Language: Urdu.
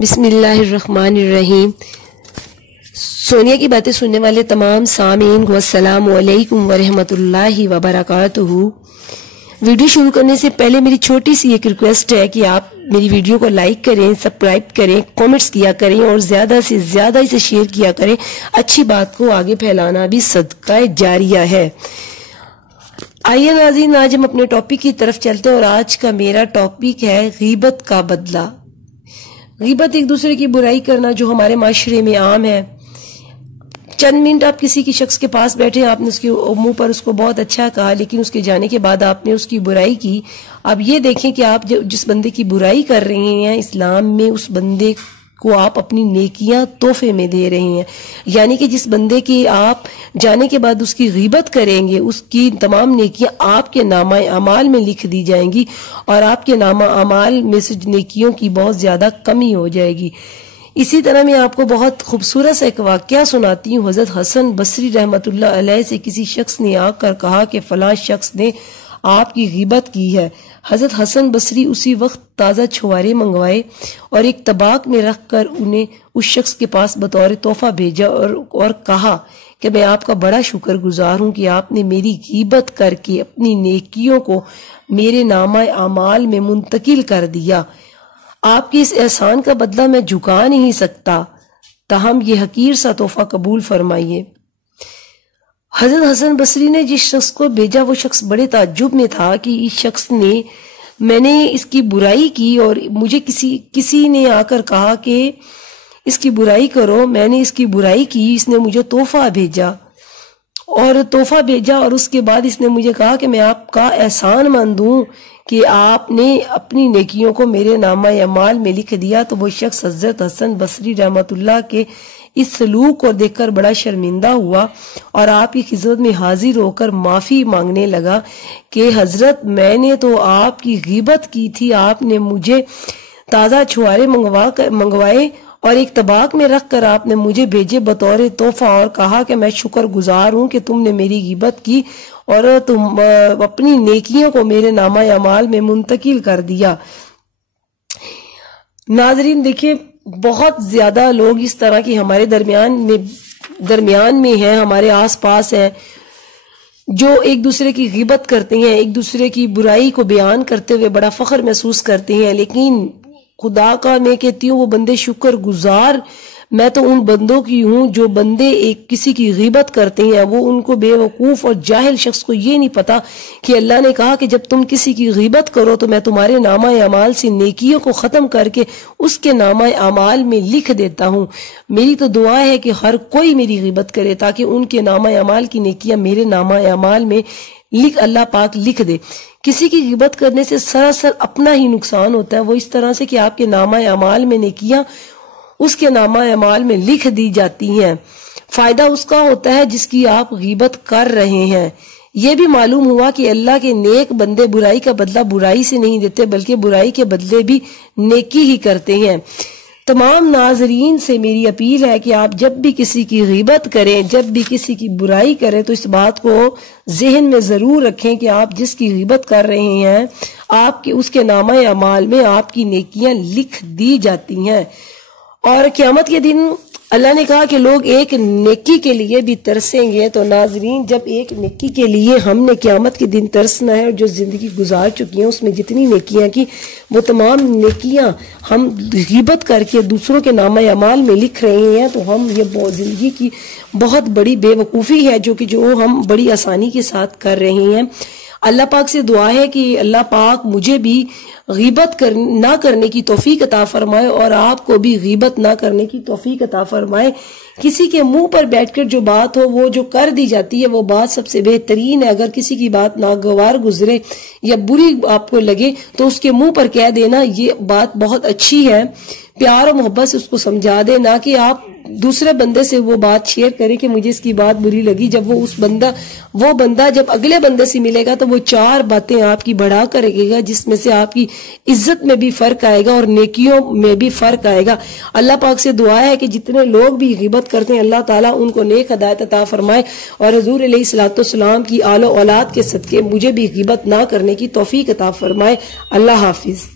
بسم اللہ الرحمن الرحیم۔ سونیا کی باتیں سننے والے تمام سامعین کو السلام علیکم ورحمۃ اللہ وبرکاتہ۔ ویڈیو شروع کرنے سے پہلے میری چھوٹی سی ایک ریکویسٹ ہے کہ آپ میری ویڈیو کو لائک کریں، سبسکرائب کریں، کامنٹس کیا کریں اور زیادہ سے زیادہ اسے شیئر کیا کریں۔ اچھی بات کو آگے پھیلانا بھی صدقہ جاریہ ہے۔ آئیے ناظرین، آج ہم اپنے ٹاپک کی طرف چلتے ہیں اور آج کا میرا ٹاپک ہے غیبت کا بدلہ۔ غیبت ایک دوسرے کی برائی کرنا جو ہمارے معاشرے میں عام ہے۔ چند منٹ آپ کسی کی شخص کے پاس بیٹھے، آپ نے اس کے منہ پر اس کو بہت اچھا کہا، لیکن اس کے جانے کے بعد آپ نے اس کی برائی کی۔ اب یہ دیکھیں کہ آپ جس بندے کی برائی کر رہے ہیں، اسلام میں اس بندے کو آپ اپنی نیکیاں تحفے میں دے رہے ہیں۔ یعنی کہ جس بندے کی آپ جانے کے بعد اس کی غیبت کریں گے، اس کی تمام نیکیاں آپ کے نامہ اعمال میں لکھ دی جائیں گی اور آپ کے نامہ اعمال میں سے نیکیوں کی بہت زیادہ کمی ہو جائے گی۔ اسی طرح میں آپ کو بہت خوبصورت سا ایک واقعہ سناتی ہوں۔ حضرت حسن بصری رحمۃ اللہ علیہ سے کسی شخص نے آ کر کہا کہ فلاں شخص نے آپ کی غیبت کی ہے۔ حضرت حسن بصری اسی وقت تازہ چھوارے منگوائے اور ایک طباق میں رکھ کر انہیں اس شخص کے پاس بطور تحفہ بھیجا اور کہا کہ میں آپ کا بڑا شکر گزار ہوں کہ آپ نے میری غیبت کر کے اپنی نیکیوں کو میرے نامہ اعمال میں منتقل کر دیا۔ آپ کی اس احسان کا بدلہ میں جھکا نہیں سکتا، تاہم یہ حقیر سا تحفہ قبول فرمائیے۔ حضرت حسن بصری نے جس شخص کو بھیجا وہ شخص بڑے تعجب میں تھا کہ اس شخص نے، میں نے اس کی برائی کی اور مجھے کسی نے آ کر کہا کہ اس کی برائی کرو، میں نے اس کی برائی کی، اس نے مجھے تحفہ بھیجا اور اس کے بعد اس نے مجھے کہا کہ میں آپ کا احسان مند ہوں کہ آپ نے اپنی نیکیوں کو میرے نامہ اعمال میں لکھ دیا۔ تو وہ شخص حضرت حسن بصری رحمۃ اللہ کے اس سلوک کو دیکھ کر بڑا شرمندہ ہوا اور آپ کی خدمت میں حاضر ہو کر معافی مانگنے لگا کہ حضرت، میں نے تو آپ کی غیبت کی تھی، آپ نے مجھے تازہ چھوارے منگوائے اور ایک طباق میں رکھ کر آپ نے مجھے بھیجے بطور تحفہ اور کہا کہ میں شکر گزار ہوں کہ تم نے میری غیبت کی اور تم اپنی نیکیوں کو میرے نامہ اعمال میں منتقل کر دیا۔ ناظرین دیکھیں، بہت زیادہ لوگ اس طرح کی ہمارے درمیان میں ہیں، ہمارے آس پاس ہیں، جو ایک دوسرے کی غیبت کرتے ہیں، ایک دوسرے کی برائی کو بیان کرتے ہوئے بڑا فخر محسوس کرتے ہیں، لیکن خدا کا میں کہتی ہوں وہ بندے شکر گزار میں تو ان بندوں کی ہوں جو بندے ایک کسی کی غیبت کرتے ہیں۔ وہ ان کو بے وقوف اور جاہل شخص کو یہ نہیں پتا کہ اللہ نے کہا کہ جب تم کسی کی غیبت کرو تو میں تمہارے نامہ اعمال سے نیکیوں کو ختم کر کے اس کے نامہ اعمال میں لکھ دیتا ہوں۔ میری تو دعا ہے کہ ہر کوئی میری غیبت کرے تاکہ ان کے نامہ اعمال کی نیکیاں میرے نامہ اعمال میں اللہ پاک لکھ دے۔ کسی کی غیبت کرنے سے سراسر اپنا ہی نقصان ہوتا ہے، وہ اس طرح سے کہ آپ کے نامہ اعمال میں نیکیاں اس کے نامہ اعمال میں لکھ دی جاتی ہیں۔ فائدہ اس کا ہوتا ہے جس کی آپ غیبت کر رہے ہیں۔ یہ بھی معلوم ہوا کہ اللہ کے نیک بندے برائی کا بدلہ برائی سے نہیں دیتے بلکہ برائی کے بدلے بھی نیکی ہی کرتے ہیں۔ تمام ناظرین سے میری اپیل ہے کہ آپ جب بھی کسی کی غیبت کریں، جب بھی کسی کی برائی کریں تو اس بات کو ذہن میں ضرور رکھیں کہ آپ جس کی غیبت کر رہے ہیں آپ کے اس کے نامہ اعمال میں آپ کی نیکیاں لکھ دی جاتی ہیں۔ اور قیامت کے دن اللہ نے کہا کہ لوگ ایک نیکی کے لیے بھی ترسیں گے۔ تو ناظرین، جب ایک نیکی کے لیے ہم نے قیامت کے دن ترسنا ہے اور جو زندگی گزار چکی ہیں اس میں جتنی نیکیاں کی وہ تمام نیکیاں ہم غیبت کر کے دوسروں کے نامہ اعمال میں لکھ رہے ہیں، تو ہم یہ زندگی کی بہت بڑی بے وقوفی ہے جو ہم بڑی آسانی کے ساتھ کر رہے ہیں۔ اللہ پاک سے دعا ہے کہ اللہ پاک مجھے بھی غیبت نہ کرنے کی توفیق عطا فرمائے اور آپ کو بھی غیبت نہ کرنے کی توفیق عطا فرمائے۔ کسی کے منہ پر بیٹھ کر جو بات ہو وہ جو کر دی جاتی ہے وہ بات سب سے بہترین ہے۔ اگر کسی کی بات ناگوار گزرے یا بری آپ کو لگے تو اس کے منہ پر کہہ دینا یہ بات بہت اچھی ہے، پیار اور محبت سے اس کو سمجھا دے، نہ کہ آپ دوسرے بندے سے وہ بات شیئر کرے کہ مجھے اس کی بات بری لگی۔ جب وہ بندہ جب اگلے بندے سے ملے گا تو وہ 4 باتیں آپ کی بڑھا کر رکھے گا جس میں سے آپ کی عزت میں بھی فرق آئے گا اور نیکیوں میں بھی فرق آئے گا۔ اللہ پاک سے دعا ہے کہ جتنے لوگ بھی غیبت کرتے ہیں اللہ تعالیٰ ان کو نیک ہدایت عطا فرمائے اور حضور علیہ الصلوۃ والسلام کی آل و اولاد کے صدقے مجھے بھی غیبت نہ کرنے کی توفیق عطا فرمائے۔ اللہ حافظ۔